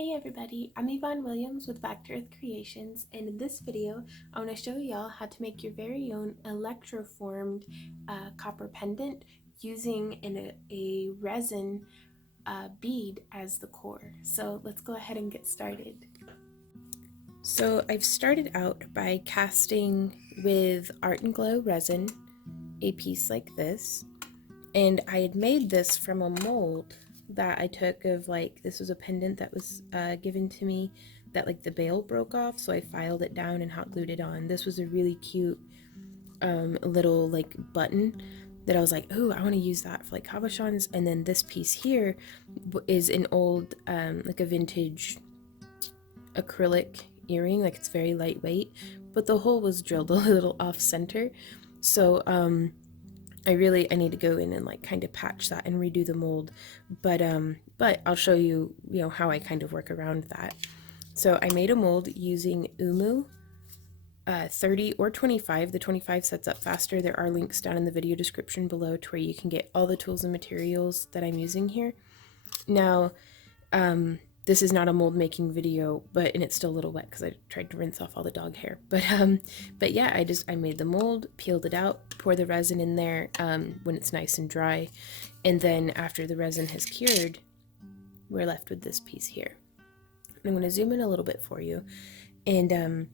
Hey everybody, I'm Yvonne Williams with Back to Earth Creations, and in this video I want to show y'all how to make your very own electroformed copper pendant using a resin bead as the core. So let's go ahead and get started. So I've started out by casting with Art and Glow resin a piece like this, and I had made this from a mold that I took of, like, this was a pendant that was given to me that, like, the bail broke off, so I filed it down and hot glued it on. This was a really cute little, like, button that I was like, oh, I want to use that for, like, cabochons. And then this piece here is an old like a vintage acrylic earring, like, it's very lightweight, but the hole was drilled a little off center, so I need to go in and, like, kind of patch that and redo the mold, but I'll show you, how I kind of work around that. So I made a mold using Umu 30 or 25. The 25 sets up faster. There are links down in the video description below to where you can get all the tools and materials that I'm using here. Now, this is not a mold making video, and it's still a little wet because I tried to rinse off all the dog hair. But yeah, I made the mold, peeled it out, pour the resin in there when it's nice and dry, and then after the resin has cured, we're left with this piece here. I'm going to zoom in a little bit for you, and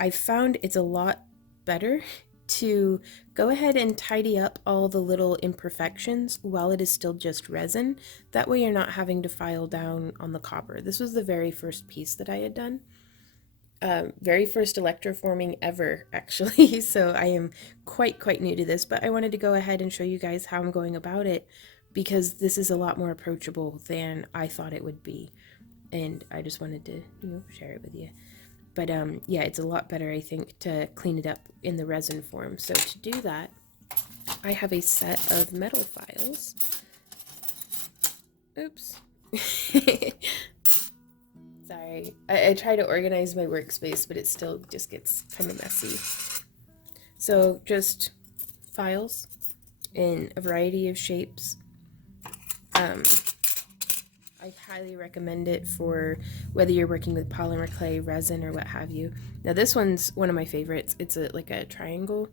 I found it's a lot better to go ahead and tidy up all the little imperfections while it is still just resin. That way you're not having to file down on the copper. This was the very first piece that I had done. Very first electroforming ever, actually. So I am quite new to this, but I wanted to go ahead and show you guys how I'm going about it, because this is a lot more approachable than I thought it would be. And I just wanted to, share it with you. But yeah, it's a lot better, I think, to clean it up in the resin form. So to do that, I have a set of metal files. Oops. Sorry. I try to organize my workspace, but it still just gets kind of messy. So just files in a variety of shapes. I highly recommend it for whether you're working with polymer clay, resin, or what have you. Now this one's one of my favorites. It's like a triangle,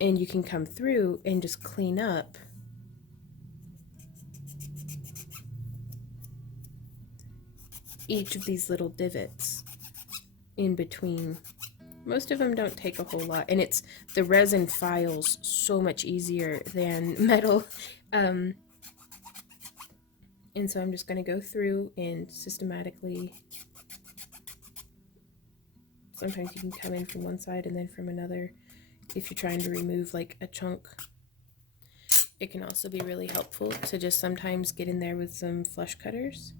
and you can come through and just clean up each of these little divots in between. Most of them don't take a whole lot, and the resin files so much easier than metal. And so I'm just going to go through and systematically, sometimes you can come in from one side and then from another if you're trying to remove, like, a chunk. It can also be really helpful to just sometimes get in there with some flush cutters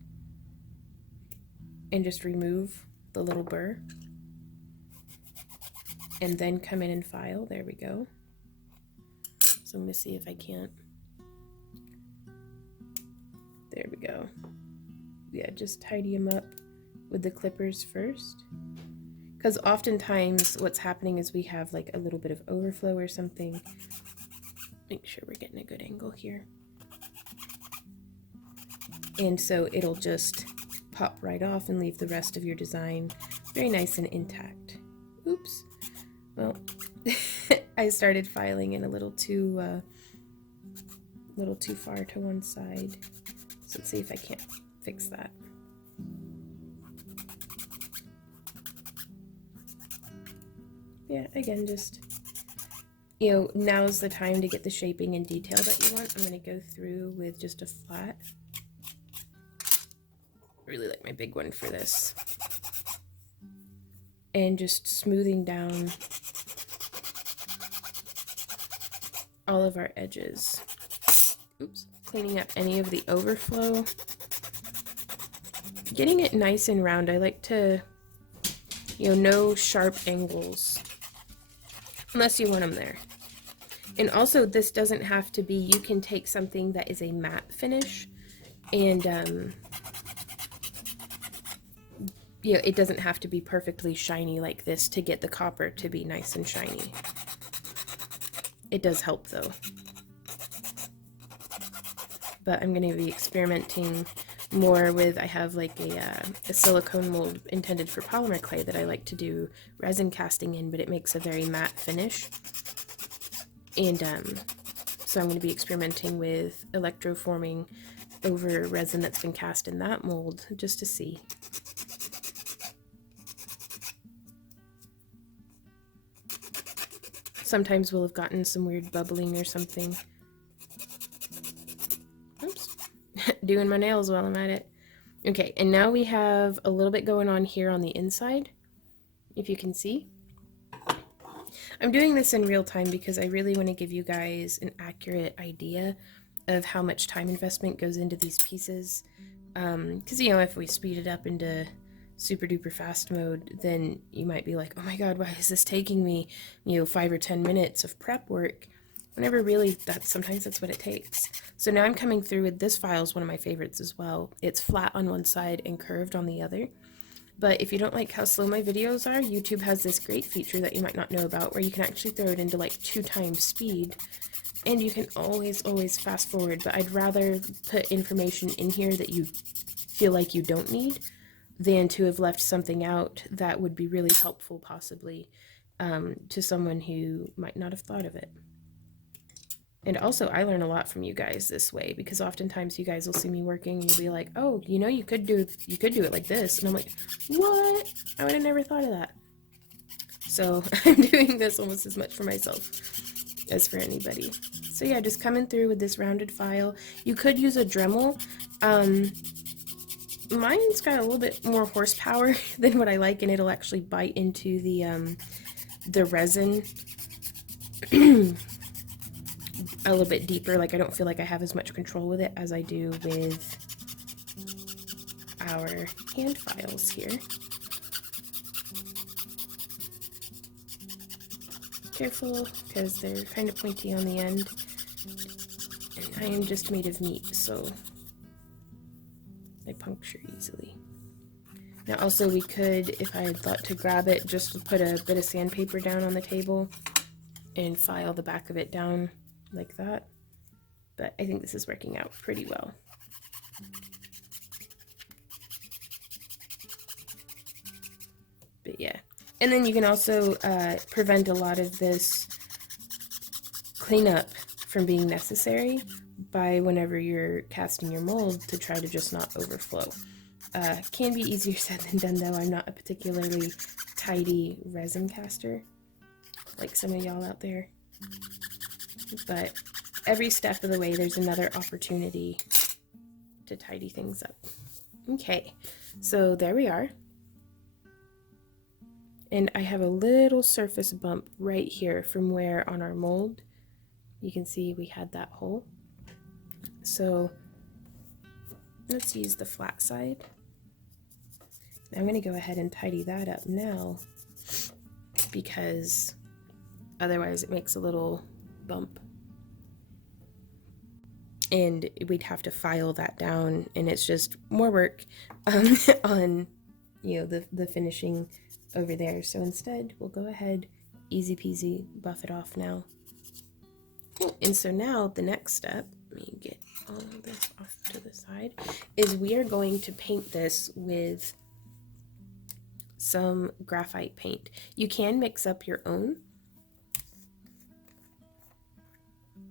and just remove the little burr and then come in and file. There we go. So I'm going to see if I can't. There we go. Yeah, just tidy them up with the clippers first. Because oftentimes what's happening is we have, like, a little bit of overflow or something. Make sure we're getting a good angle here. And so it'll just pop right off and leave the rest of your design very nice and intact. Oops. Well, I started filing in a little too far to one side. So let's see if I can't fix that. Yeah, again, just, now's the time to get the shaping and detail that you want. I'm going to go through with just a flat. I really like my big one for this. And just smoothing down all of our edges. Oops. Cleaning up any of the overflow. Getting it nice and round. I like to, no sharp angles. Unless you want them there. And also, this doesn't have to be, you can take something that is a matte finish and, it doesn't have to be perfectly shiny like this to get the copper to be nice and shiny. It does help though. But I'm going to be experimenting more with, I have like a silicone mold intended for polymer clay that I like to do resin casting in, but it makes a very matte finish. And so I'm going to be experimenting with electroforming over resin that's been cast in that mold just to see. Sometimes we'll have gotten some weird bubbling or something. Oops. Doing my nails while I'm at it. Okay, and now we have a little bit going on here on the inside, if you can see. I'm doing this in real time because I really want to give you guys an accurate idea of how much time investment goes into these pieces. Because, you know, if we speed it up into super duper fast mode, then you might be like, oh my god, why is this taking me, 5 or 10 minutes of prep work? Whenever really, sometimes that's what it takes. So now I'm coming through with this file, is one of my favorites as well. It's flat on one side and curved on the other. But if you don't like how slow my videos are, YouTube has this great feature that you might not know about where you can actually throw it into like 2 times speed. And you can always fast forward, but I'd rather put information in here that you feel like you don't need than to have left something out that would be really helpful possibly to someone who might not have thought of it. And also, I learn a lot from you guys this way, because oftentimes you guys will see me working and you'll be like, oh, you could do it like this. And I'm like, what? I would have never thought of that. So I'm doing this almost as much for myself as for anybody. So yeah, just coming through with this rounded file. You could use a Dremel. Mine's got a little bit more horsepower than what I like, and it'll actually bite into the resin a little bit deeper. Like, I don't feel like I have as much control with it as I do with our hand files here. Careful, because they're kind of pointy on the end. And I am just made of meat, so they puncture easily. Now also we could, if I had thought to grab it, just put a bit of sandpaper down on the table and file the back of it down like that. But I think this is working out pretty well. But yeah. And then you can also prevent a lot of this cleanup from being necessary by whenever you're casting your mold to try to just not overflow. Can be easier said than done though. I'm not a particularly tidy resin caster like some of y'all out there. But every step of the way there's another opportunity to tidy things up. Okay, so there we are. And I have a little surface bump right here from where on our mold you can see we had that hole. So let's use the flat side. I'm going to go ahead and tidy that up now, because otherwise it makes a little bump. And we'd have to file that down, and it's just more work on the finishing over there. So instead we'll go ahead, easy peasy, buff it off now. And so now the next step, let me get all of this off to the side, is we are going to paint this with some graphite paint. You can mix up your own,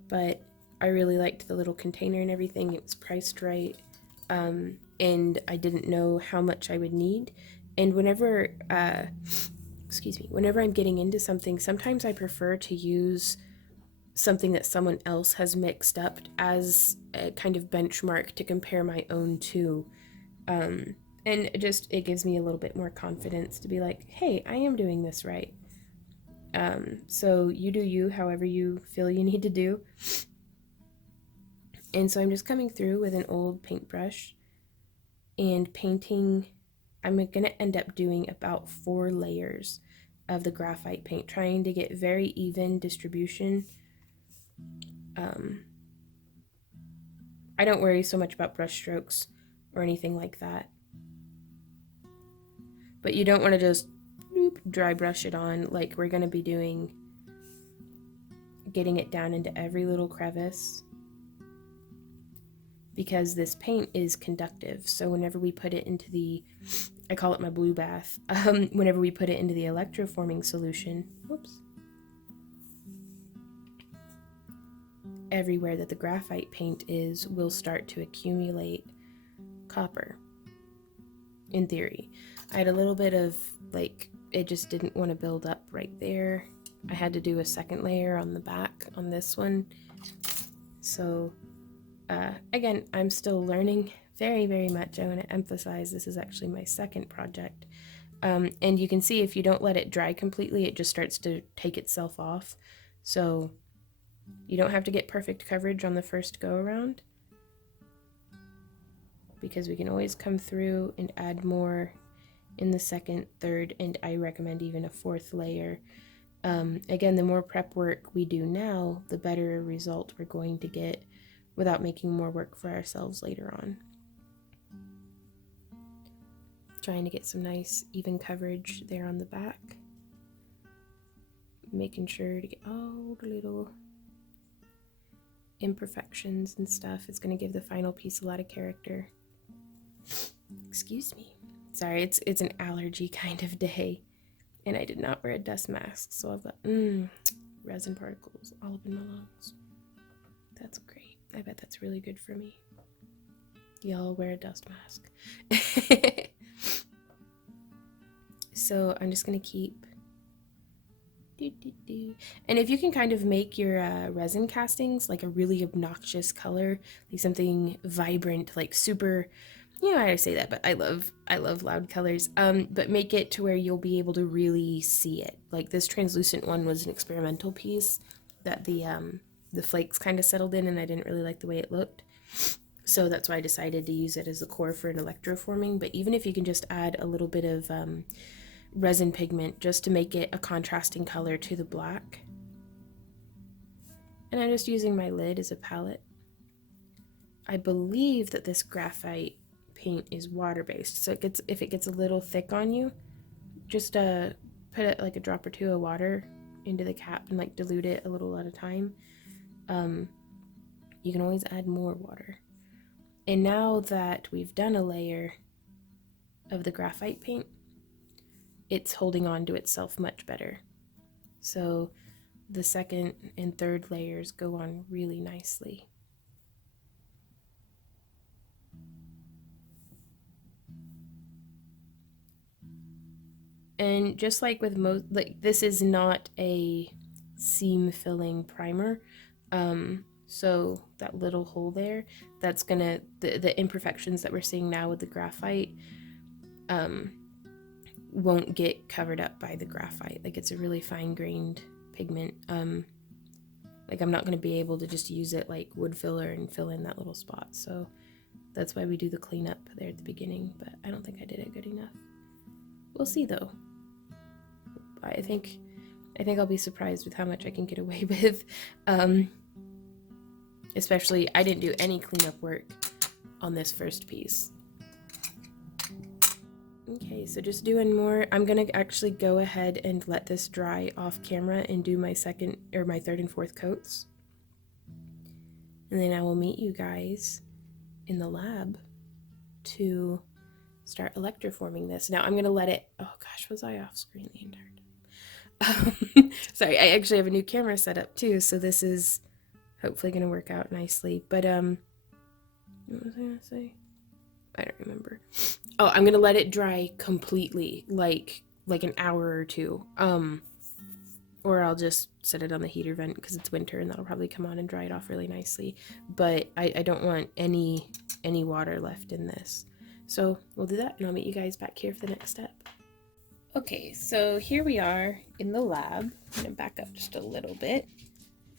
but I really liked the little container and everything. It was priced right, and I didn't know how much I would need. And whenever, whenever I'm getting into something, sometimes I prefer to use something that someone else has mixed up as a kind of benchmark to compare my own to. And it gives me a little bit more confidence to be like, hey, I am doing this right. So you do you, however you feel you need to do. And so I'm just coming through with an old paintbrush and painting. I'm going to end up doing about 4 layers of the graphite paint, trying to get very even distribution. I don't worry so much about brush strokes or anything like that. But you don't want to just dry brush it on like we're going to be doing, getting it down into every little crevice. because this paint is conductive. So whenever we put it into the, I call it my blue bath, whenever we put it into the electroforming solution, whoops, everywhere that the graphite paint is will start to accumulate copper, in theory. I had a little bit of, like, it just didn't want to build up right there. I had to do a second layer on the back on this one. So again, I'm still learning very, very much. I want to emphasize this is actually my second project. And you can see if you don't let it dry completely, it just starts to take itself off. So you don't have to get perfect coverage on the first go around, because we can always come through and add more in the second, third, and I recommend even a fourth layer. Again, the more prep work we do now, the better result we're going to get without making more work for ourselves later on. Trying to get some nice even coverage there on the back. Making sure to get all the little imperfections and stuff. It's going to give the final piece a lot of character. Excuse me. Sorry, it's an allergy kind of day. And I did not wear a dust mask, so I've got resin particles all up in my lungs. That's great. I bet that's really good for me. Y'all wear a dust mask. So I'm just going to keep... And if you can kind of make your resin castings like a really obnoxious color, like something vibrant, like super... You know, I say that, but I love loud colors. But make it to where you'll be able to really see it. Like this translucent one was an experimental piece that the flakes kind of settled in, and I didn't really like the way it looked. So that's why I decided to use it as the core for an electroforming. But even if you can just add a little bit of resin pigment just to make it a contrasting color to the black. And I'm just using my lid as a palette. I believe that this graphite paint is water-based, so if it gets a little thick on you, just put like a drop or two of water into the cap and like dilute it a little at a time. You can always add more water. And now that we've done a layer of the graphite paint, it's holding on to itself much better. So the second and third layers go on really nicely. And just like with most, like this is not a seam filling primer. So that little hole there, that's gonna, the imperfections that we're seeing now with the graphite won't get covered up by the graphite. Like it's a really fine grained pigment. Like I'm not gonna be able to just use it like wood filler and fill in that little spot. So that's why we do the cleanup there at the beginning, but I don't think I did it good enough. We'll see though. I think I'll be surprised with how much I can get away with. Especially, I didn't do any cleanup work on this first piece. Okay, so just doing more. I'm gonna actually go ahead and let this dry off camera and do my second or my third and fourth coats. And then I will meet you guys in the lab to start electroforming this. Now I'm gonna let it, oh gosh, was I off screen the entire time? Sorry, I actually have a new camera set up too, so this is hopefully gonna work out nicely. But what was I gonna say? I don't remember. Oh, I'm gonna let it dry completely, like an hour or two. Or I'll just set it on the heater vent because it's winter and that'll probably come on and dry it off really nicely. But I don't want any water left in this. So we'll do that and I'll meet you guys back here for the next step. Okay, so here we are in the lab. I'm gonna back up just a little bit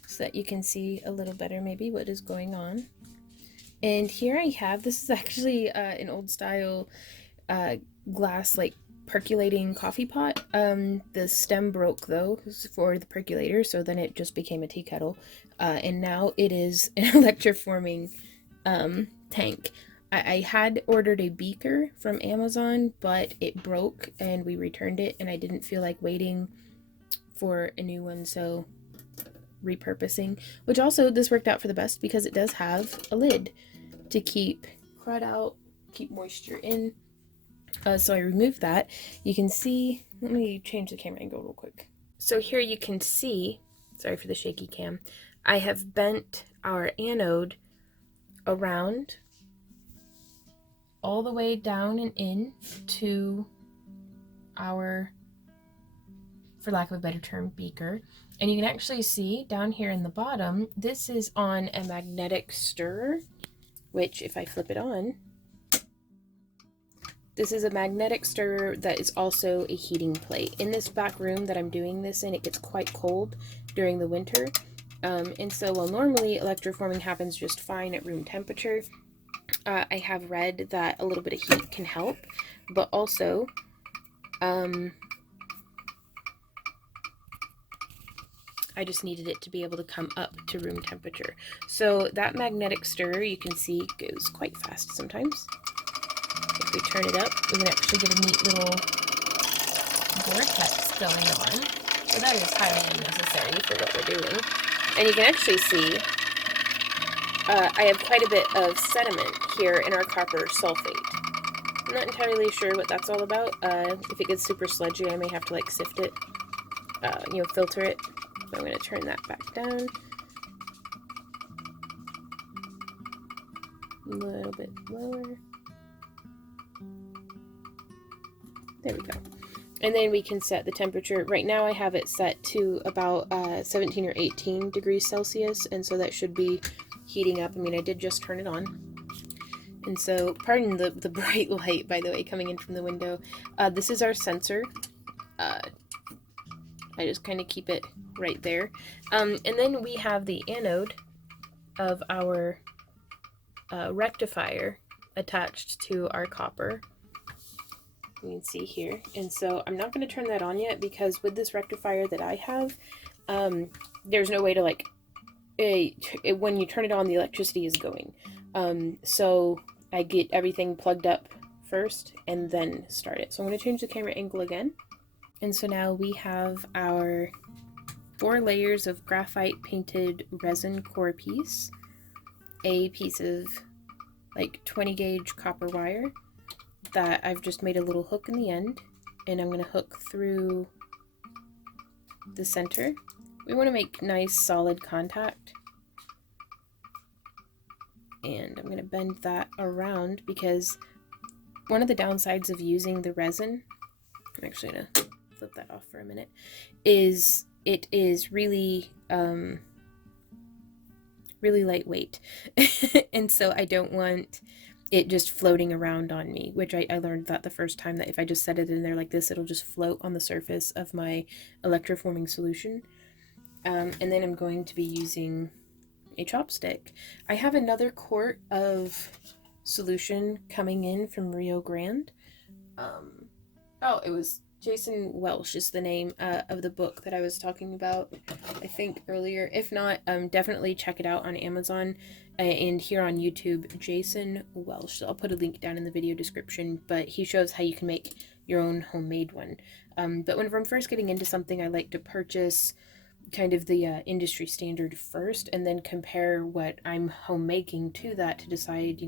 so that you can see a little better maybe what is going on. And here I have, this is actually an old style glass like percolating coffee pot. The stem broke though for the percolator, so then it just became a tea kettle. And now it is an electroforming tank. I had ordered a beaker from Amazon, but it broke and we returned it and I didn't feel like waiting for a new one, so repurposing. Which also, this worked out for the best because it does have a lid. to keep crud out, keep moisture in. So I removed that. You can see, let me change the camera angle real quick. So here you can see, sorry for the shaky cam, I have bent our anode around all the way down and in to our, for lack of a better term, beaker. And you can actually see down here in the bottom, this is on a magnetic stirrer, which if I flip it on, this is a magnetic stirrer that is also a heating plate. In this back room that I'm doing this in, it gets quite cold during the winter. And so while normally electroforming happens just fine at room temperature, I have read that a little bit of heat can help, but also I just needed it to be able to come up to room temperature. So that magnetic stirrer, you can see, goes quite fast sometimes. If we turn it up, we can actually get a neat little vortex going on. So that is highly unnecessary for what we're doing. And you can actually see I have quite a bit of sediment here in our copper sulfate. I'm not entirely sure what that's all about. If it gets super sludgy, I may have to like sift it, filter it. So I'm going to turn that back down. A little bit lower. There we go. And then we can set the temperature. Right now I have it set to about 17 or 18 degrees Celsius, and so that should be heating up. I mean, I did just turn it on. And so, pardon the bright light, by the way, coming in from the window. This is our sensor. I just kind of keep it right there. And then we have the anode of our rectifier attached to our copper. You can see here. And so I'm not going to turn that on yet because with this rectifier that I have, there's no way to like, when you turn it on, the electricity is going. So I get everything plugged up first and then start it. So I'm going to change the camera angle again. And so now we have our 4 layers of graphite painted resin core piece, a piece of like 20 gauge copper wire that I've just made a little hook in the end, and I'm going to hook through the center. We want to make nice solid contact, and I'm going to bend that around because one of the downsides of using the resin, I'm actually going to flip that off for a minute, is it is really really lightweight. And so I don't want it just floating around on me, which I learned that the first time, that if I just set it in there like this, it'll just float on the surface of my electroforming solution. And then I'm going to be using a chopstick. I have another quart of solution coming in from Rio Grande. It was Jason Welsh is the name of the book that I was talking about, I think, earlier. If not, definitely check it out on Amazon and here on YouTube, Jason Welsh. So I'll put a link down in the video description, but he shows how you can make your own homemade one. But whenever I'm first getting into something, I like to purchase kind of the industry standard first and then compare what I'm homemaking to that to decide,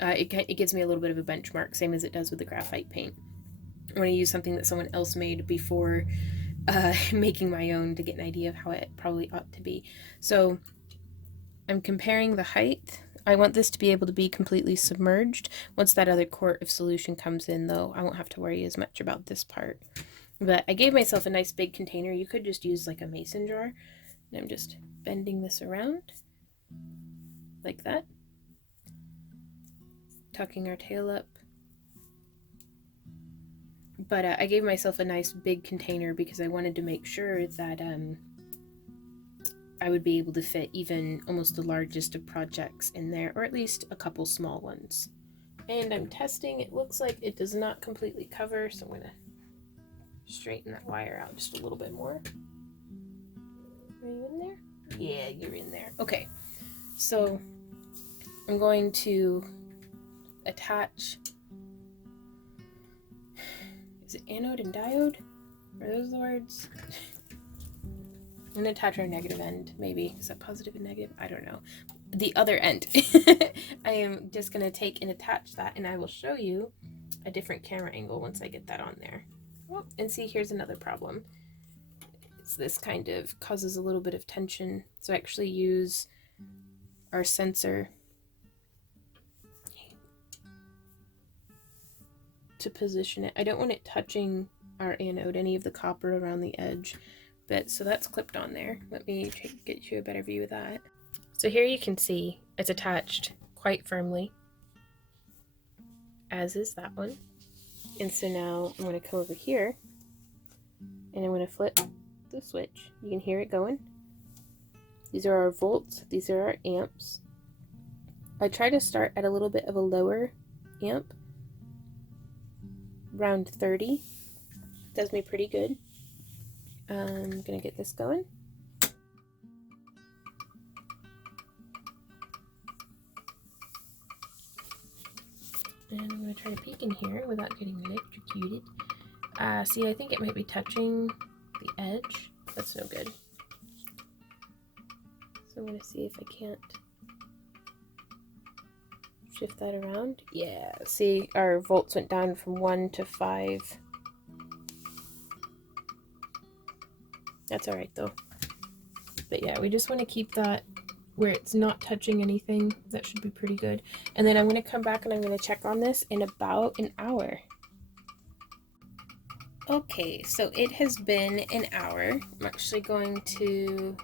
it gives me a little bit of a benchmark, same as it does with the graphite paint. I want to use something that someone else made before making my own to get an idea of how it probably ought to be. So I'm comparing the height. I want this to be able to be completely submerged. Once that other quart of solution comes in, though, I won't have to worry as much about this part. But I gave myself a nice big container. You could just use like a mason jar. And I'm just bending this around like that, tucking our tail up. But I gave myself a nice big container because I wanted to make sure that I would be able to fit even almost the largest of projects in there, or at least a couple small ones. And I'm testing. It looks like it does not completely cover, so I'm going to straighten that wire out just a little bit more. Are you in there? Yeah, you're in there. Okay, so I'm going to attach, is it anode and diode? Are those the words? I'm going to attach our negative end, maybe. Is that positive and negative? I don't know. the other end. I am just going to take and attach that, and I will show you a different camera angle once I get that on there. Oh, and see, here's another problem. This kind of causes a little bit of tension, so I actually use our sensor to position it. I don't want it touching our anode, any of the copper around the edge, but so that's clipped on there. Let me try to get you a better view of that. So here you can see it's attached quite firmly, as is that one. And so now I'm going to come over here and I'm going to flip the switch. You can hear it going. These are our volts, these are our amps. I try to start at a little bit of a lower amp, around 30. Does me pretty good. I'm gonna get this going. And I'm gonna try to peek in here without getting electrocuted. See, I think it might be touching the edge. That's no good. So I'm gonna see if I can't shift that around. Yeah, see, our volts went down from 1 to 5. That's alright though. But yeah, we just want to keep that where it's not touching anything. That should be pretty good. And then I'm going to come back and I'm going to check on this in about an hour. Okay, so it has been an hour. I'm actually going to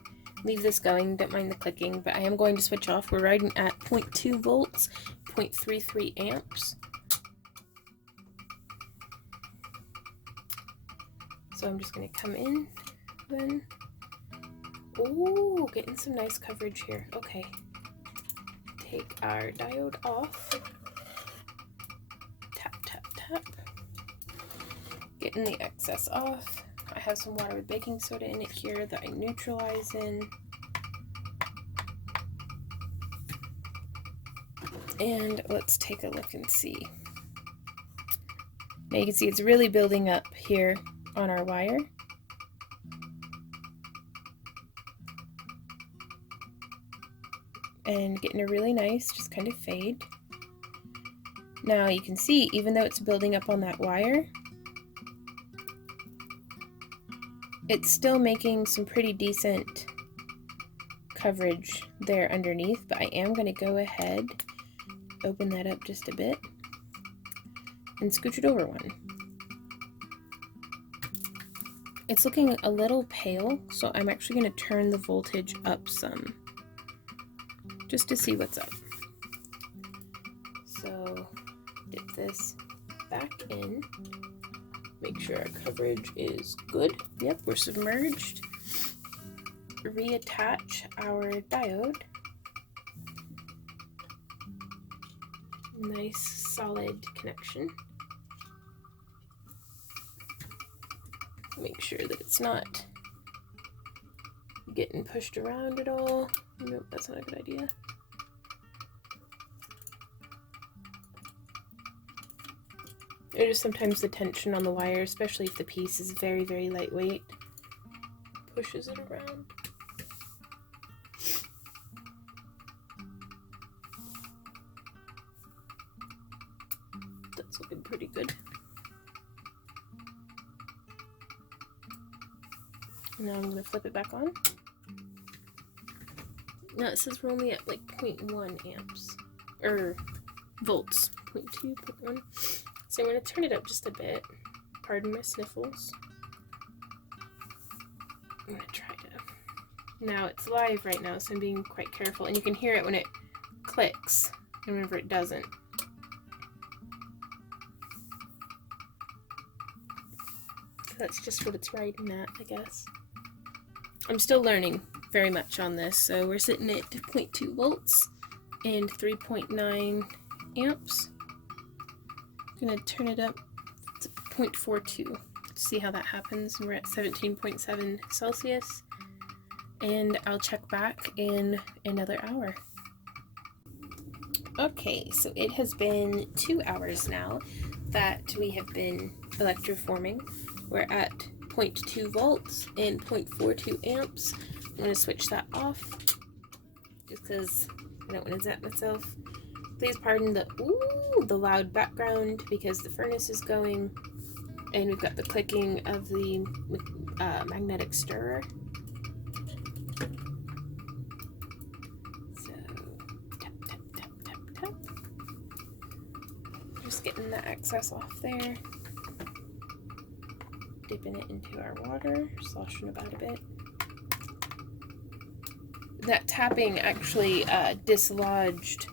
leave this going, don't mind the clicking, but I am going to switch off. We're riding at 0.2 volts, 0.33 amps. So I'm just going to come in then. Oh, getting some nice coverage here. Okay. Take our diode off. Tap, tap, tap. Getting the excess off. I have some water with baking soda in it here that I neutralize in. And let's take a look and see. Now you can see it's really building up here on our wire. And getting a really nice, just kind of fade. Now you can see, even though it's building up on that wire, it's still making some pretty decent coverage there underneath, but I am going to go ahead, open that up just a bit, and scooch it over one. It's looking a little pale, so I'm actually going to turn the voltage up some, just to see what's up. So, dip this back in. Make sure our coverage is good. Yep, we're submerged. Reattach our diode. Nice solid connection. Make sure that it's not getting pushed around at all. Nope, that's not a good idea. There's just sometimes the tension on the wire, especially if the piece is very, very lightweight, pushes it around. That's looking pretty good. Now I'm going to flip it back on. Now it says we're only at like 0.1 amps, or volts, 0.2, 0.1. So I'm going to turn it up just a bit. Pardon my sniffles. I'm going to try to... Now it's live right now, so I'm being quite careful. And you can hear it when it clicks, and whenever it doesn't. So that's just what it's riding at, I guess. I'm still learning very much on this, so we're sitting at 0.2 volts and 3.9 amps. I'm going to turn it up to 0.42 to see how that happens. We're at 17.7 Celsius, and I'll check back in another hour. Okay, so it has been 2 hours now that we have been electroforming. We're at 0.2 volts and 0.42 amps. I'm going to switch that off just because I don't want to zap myself. Please pardon the loud background because the furnace is going, and we've got the clicking of the magnetic stirrer. So tap, tap, tap, tap, tap. Just getting the excess off there. Dipping it into our water, sloshing about a bit. That tapping actually dislodged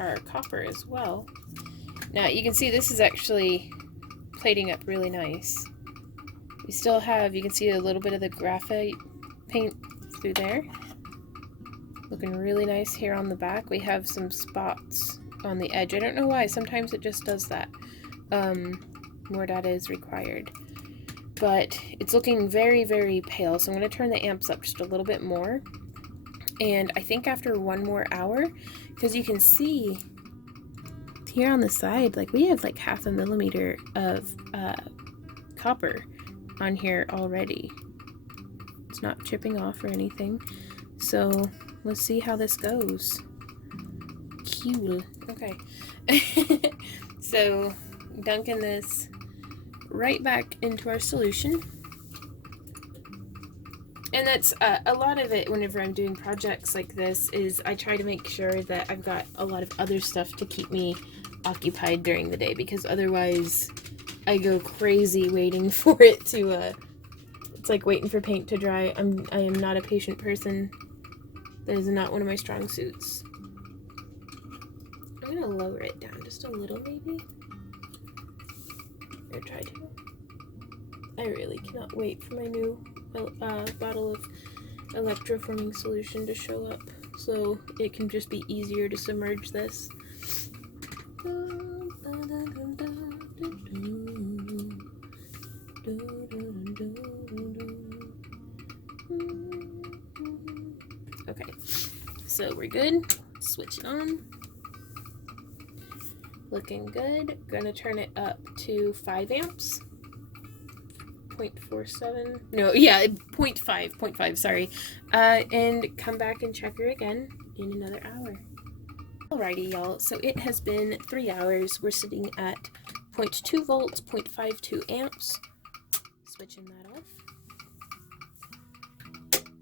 our copper as well. Now you can see this is actually plating up really nice. We still have, you can see a little bit of the graphite paint through there. Looking really nice here on the back. We have some spots on the edge. I don't know why, sometimes it just does that. More data is required. But it's looking very, very pale, so I'm going to turn the amps up just a little bit more. And I think after 1 more hour, because you can see here on the side, like we have like 0.5 millimeter of copper on here already. It's not chipping off or anything. So let's see how this goes. Cool. Okay. So dunking this right back into our solution. And that's a lot of it whenever I'm doing projects like this is I try to make sure that I've got a lot of other stuff to keep me occupied during the day, because otherwise I go crazy waiting for it to it's like waiting for paint to dry. I am not a patient person. That is not one of my strong suits. I'm gonna lower it down just a little maybe. Or try to. I really cannot wait for my new bottle of electroforming solution to show up, so it can just be easier to submerge this. Okay, so we're good. Switch it on. Looking good. Gonna turn it up to 5 amps. 0.47. No, yeah, 0.5, sorry. And come back and check her again in another hour. Alrighty, y'all. So it has been 3 hours. We're sitting at 0.2 volts, 0.52 amps. Switching that off.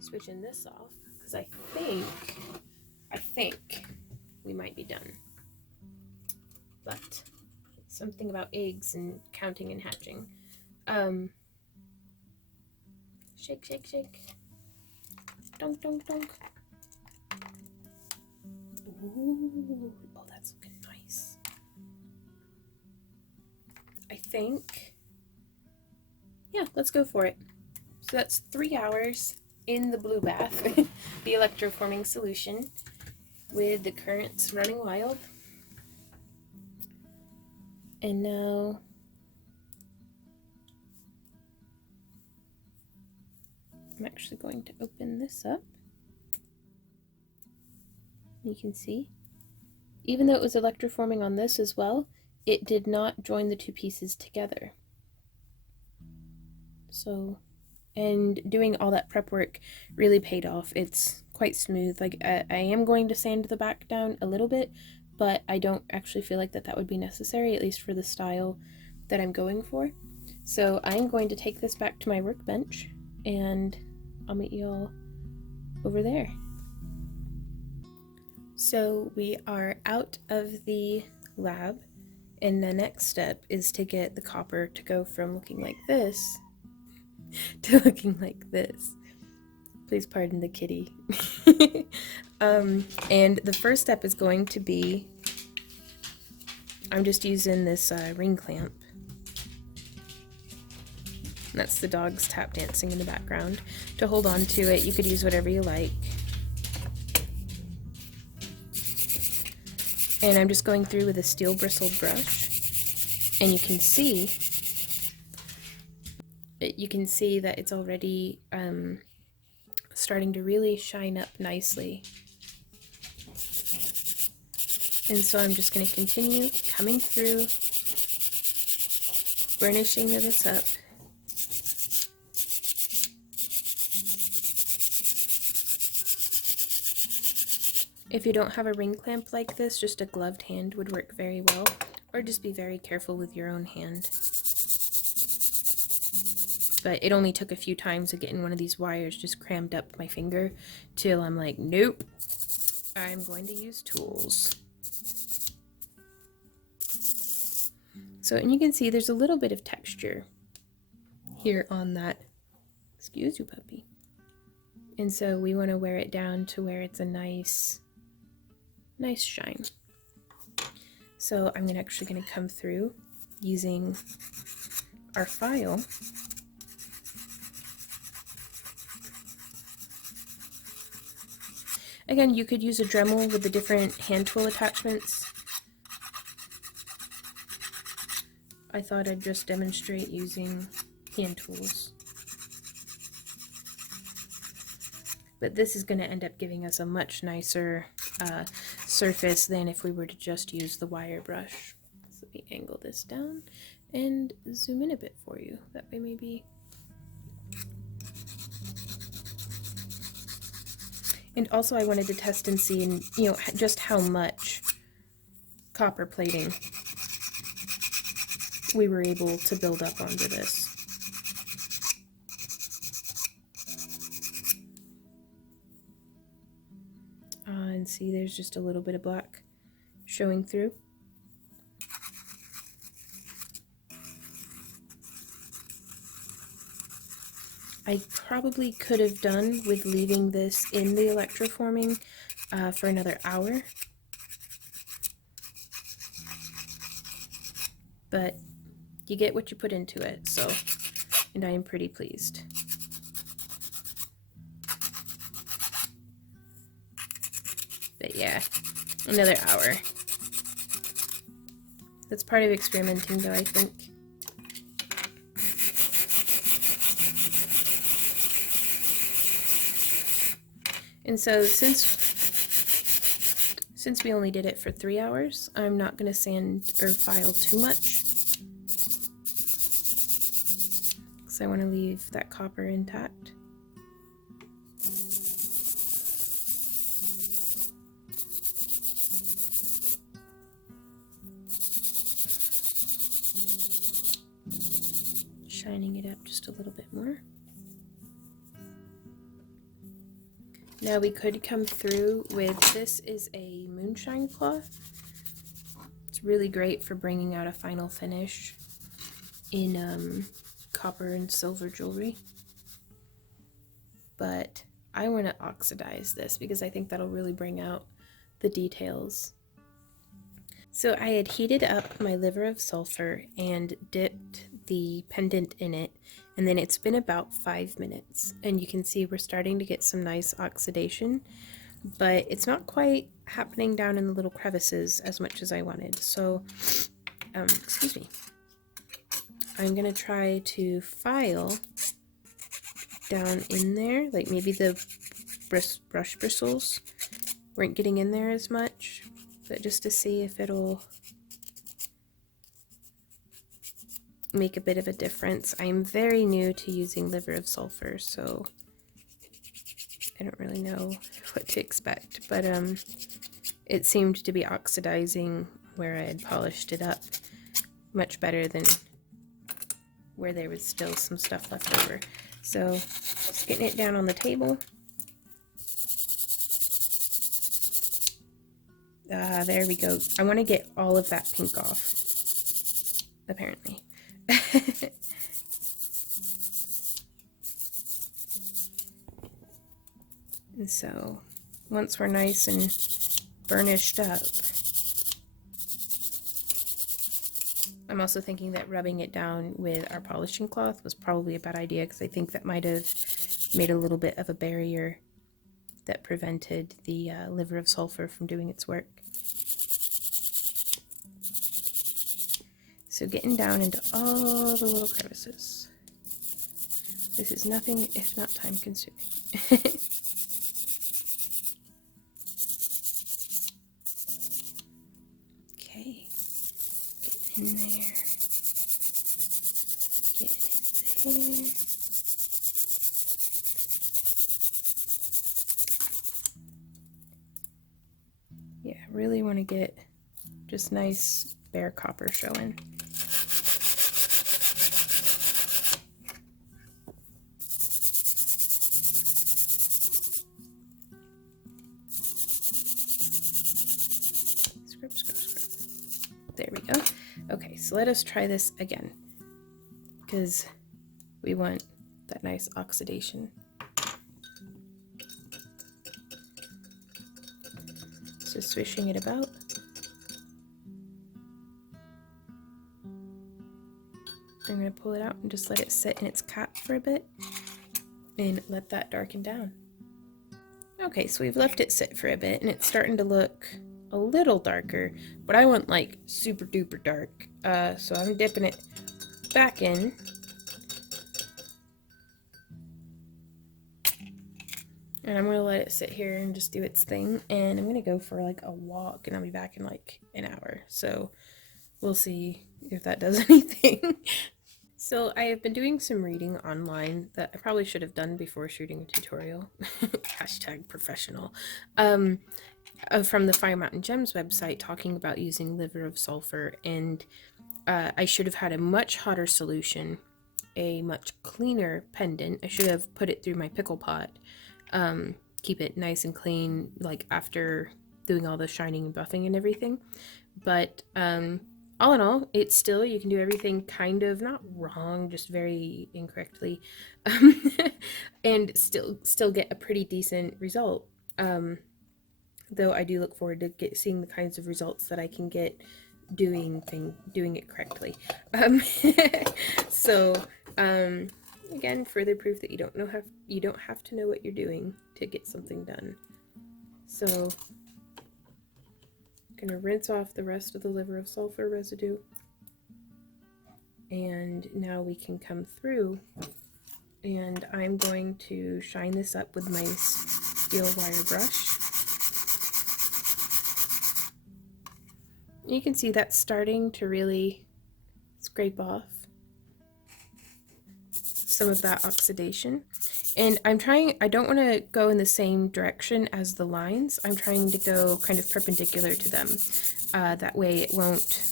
Switching this off, because I think we might be done. But something about eggs and counting and hatching. Shake, shake, shake. Dunk, dunk, dunk. Ooh, oh, that's looking nice. I think, yeah, let's go for it. So that's 3 hours in the blue bath, the electroforming solution, with the currents running wild. And now I'm actually going to open this up. You can see, even though it was electroforming on this as well, it did not join the two pieces together. So, and doing all that prep work really paid off. It's quite smooth. Like I am going to sand the back down a little bit, but I don't actually feel like that would be necessary, at least for the style that I'm going for. So I'm going to take this back to my workbench, and I'll meet you all over there. So we are out of the lab, and the next step is to get the copper to go from looking like this to looking like this. Please pardon the kitty. And the first step is going to be, I'm just using this ring clamp. That's the dogs tap dancing in the background. To hold on to it, you could use whatever you like. And I'm just going through with a steel bristled brush, and you can see that it's already starting to really shine up nicely. And so I'm just going to continue coming through, burnishing this up. If you don't have a ring clamp like this, just a gloved hand would work very well, or just be very careful with your own hand. But it only took a few times of getting one of these wires just crammed up my finger till I'm like, nope, I'm going to use tools. So, and you can see there's a little bit of texture here on that, excuse you puppy. And so we want to wear it down to where it's a nice shine. So I'm actually going to come through using our file. Again, you could use a Dremel with the different hand tool attachments. I thought I'd just demonstrate using hand tools. But this is going to end up giving us a much nicer surface than if we were to just use the wire brush. So let me angle this down and zoom in a bit for you. That way maybe. And also I wanted to test and see, and you know, just how much copper plating we were able to build up onto this. And see, there's just a little bit of black showing through. I probably could have done with leaving this in the electroforming for another hour, but you get what you put into it, so, and I am pretty pleased. But yeah, another hour. That's part of experimenting though, I think. And so since we only did it for 3 hours, I'm not going to sand or file too much, because I want to leave that copper intact. Shining it up just a little bit more. Now we could come through with, this is a Moonshine Cloth. It's really great for bringing out a final finish in copper and silver jewelry. But I want to oxidize this because I think that'll really bring out the details. So I had heated up my liver of sulfur and dipped the pendant in it, and then it's been about 5 minutes, and you can see we're starting to get some nice oxidation, but it's not quite happening down in the little crevices as much as I wanted. So excuse me, I'm gonna try to file down in there, like maybe the brush bristles weren't getting in there as much, but just to see if it'll make a bit of a difference. I'm very new to using liver of sulfur, so I don't really know what to expect, but it seemed to be oxidizing where I had polished it up much better than where there was still some stuff left over. So just getting it down on the table. There we go. I want to get all of that pink off, apparently. And so once we're nice and burnished up, I'm also thinking that rubbing it down with our polishing cloth was probably a bad idea, because I think that might have made a little bit of a barrier that prevented the liver of sulfur from doing its work. So getting down into all the little crevices. This is nothing if not time consuming. Okay, get in there, get in there. get just nice bare copper showing. Scrub, scrub, scrub. There we go. Okay, so let us try this again, because we want that nice oxidation. So swishing it about. I'm going to pull it out and just let it sit in its cap for a bit and let that darken down. Okay, so we've left it sit for a bit and it's starting to look a little darker, but I want like super duper dark. So I'm dipping it back in. And I'm going to let it sit here and just do its thing. And I'm going to go for like a walk and I'll be back in like an hour. So we'll see if that does anything. So I have been doing some reading online that I probably should have done before shooting a tutorial. Hashtag professional. From the Fire Mountain Gems website talking about using liver of sulfur. And I should have had a much hotter solution, a much cleaner pendant. I should have put it through my pickle pot. Keep it nice and clean, like after doing all the shining and buffing and everything. But all in all, it's still, you can do everything kind of not wrong, just very incorrectly, and still get a pretty decent result. Though I do look forward to seeing the kinds of results that I can get doing it correctly. So again, further proof that you don't have to know what you're doing to get something done. So I'm gonna rinse off the rest of the liver of sulfur residue, and now we can come through, and I'm going to shine this up with my steel wire brush. You can see that's starting to really scrape off some of that oxidation. And I don't want to go in the same direction as the lines. I'm trying to go kind of perpendicular to them. That way it won't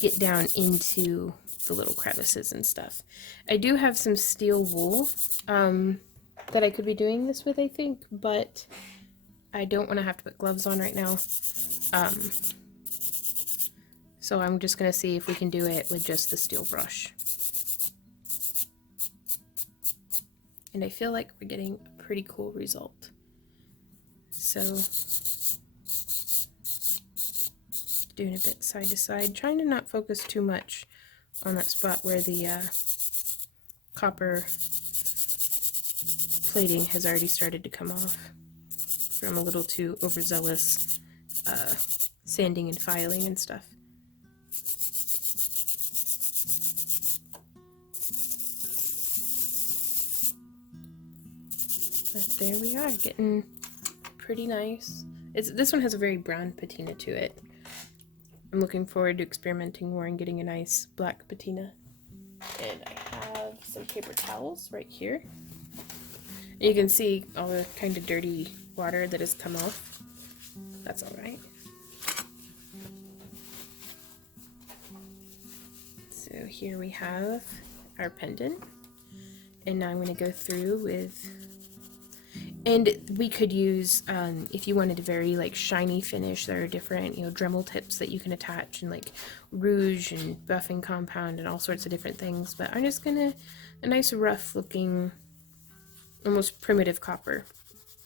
get down into the little crevices and stuff. I do have some steel wool that I could be doing this with, I think, but I don't want to have to put gloves on right now. So I'm just going to see if we can do it with just the steel brush. And I feel like we're getting a pretty cool result. So doing a bit side to side, trying to not focus too much on that spot where the copper plating has already started to come off from a little too overzealous sanding and filing and stuff. But there we are, getting pretty nice. This one has a very brown patina to it. I'm looking forward to experimenting more and getting a nice black patina. And I have some paper towels right here. And you can see all the kind of dirty water that has come off. That's alright. So here we have our pendant. And now I'm going to go through with... And we could use, if you wanted a very like shiny finish, there are different, Dremel tips that you can attach, and like rouge and buffing compound and all sorts of different things. But I'm just gonna, a nice rough looking, almost primitive copper,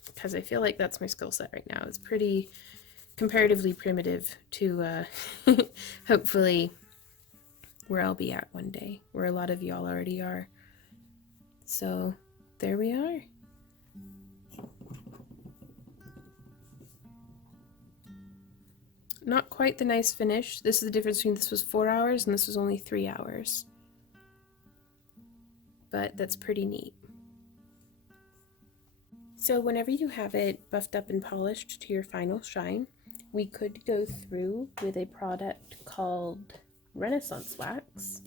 because I feel like that's my skill set right now. It's pretty comparatively primitive to hopefully where I'll be at one day, where a lot of y'all already are. So there we are. Not quite the nice finish. This is the difference between this was 4 hours and this was only 3 hours. But that's pretty neat. So whenever you have it buffed up and polished to your final shine, we could go through with a product called Renaissance Wax,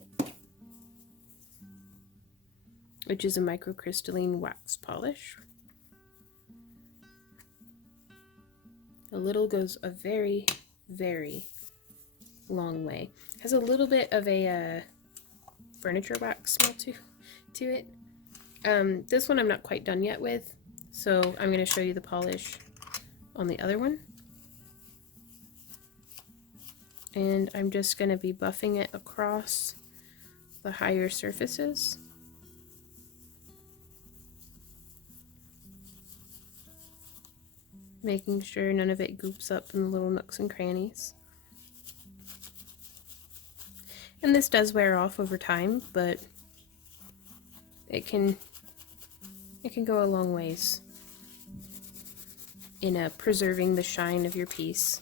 which is a microcrystalline wax polish. A little goes a very, very long way. Has a little bit of a furniture wax smell to it. This one I'm not quite done yet with, so I'm going to show you the polish on the other one. And I'm just going to be buffing it across the higher surfaces. Making sure none of it goops up in the little nooks and crannies. And this does wear off over time, but it can go a long ways in preserving the shine of your piece.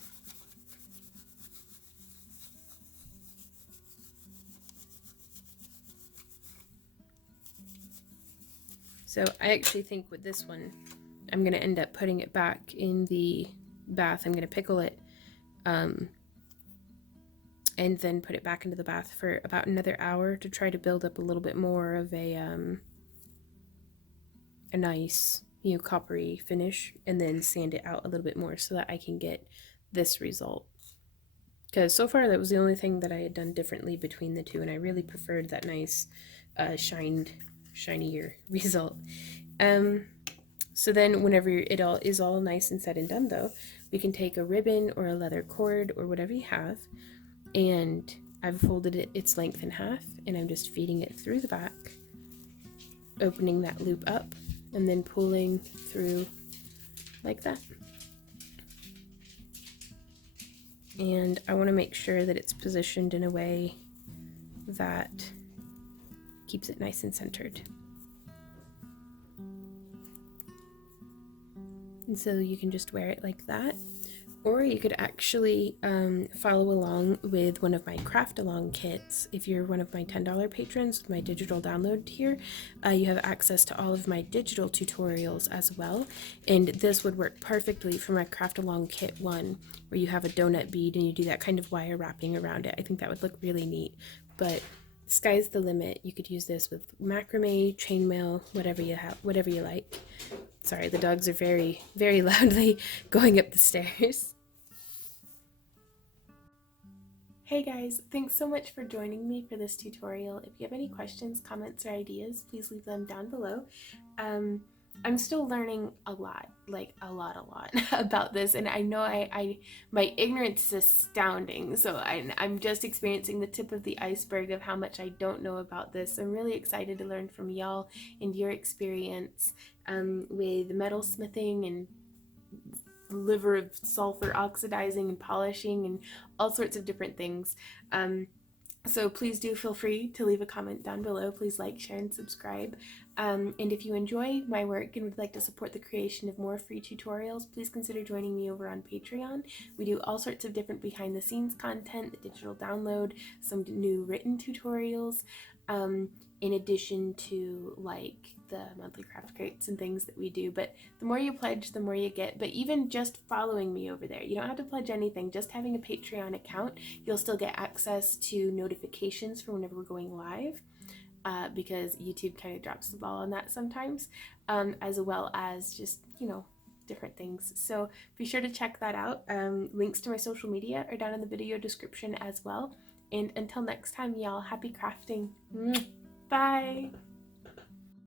So I actually think with this one, I'm going to end up putting it back in the bath. I'm going to pickle it and then put it back into the bath for about another hour to try to build up a little bit more of a nice, coppery finish, and then sand it out a little bit more so that I can get this result. Because so far that was the only thing that I had done differently between the two, and I really preferred that nice shinier result. So then whenever it all is all nice and said and done though, we can take a ribbon or a leather cord or whatever you have, and I've folded its length in half, and I'm just feeding it through the back, opening that loop up, and then pulling through like that. And I want to make sure that it's positioned in a way that keeps it nice and centered. And so you can just wear it like that, or you could actually follow along with one of my craft along kits. If you're one of my $10 patrons with my digital download tier, you have access to all of my digital tutorials as well, and this would work perfectly for my craft along kit 1, where you have a donut bead and you do that kind of wire wrapping around it. I think that would look really neat, but sky's the limit. You could use this with macrame, chainmail, whatever you like. Sorry, the dogs are very, very loudly going up the stairs. Hey guys, thanks so much for joining me for this tutorial. If you have any questions, comments, or ideas, please leave them down below. I'm still learning a lot, like a lot about this, and I know my ignorance is astounding, so I'm just experiencing the tip of the iceberg of how much I don't know about this. I'm really excited to learn from y'all and your experience with metal smithing and liver of sulfur oxidizing and polishing and all sorts of different things. So please do feel free to leave a comment down below. Please like, share, and subscribe. And if you enjoy my work and would like to support the creation of more free tutorials, please consider joining me over on Patreon. We do all sorts of different behind the scenes content, the digital download, some new written tutorials, in addition to like the monthly craft crates and things that we do. But the more you pledge, the more you get. But even just following me over there, you don't have to pledge anything. Just having a Patreon account, you'll still get access to notifications for whenever we're going live, because YouTube kind of drops the ball on that sometimes, as well as just, different things. So be sure to check that out. Links to my social media are down in the video description as well. And until next time, y'all, happy crafting. Bye!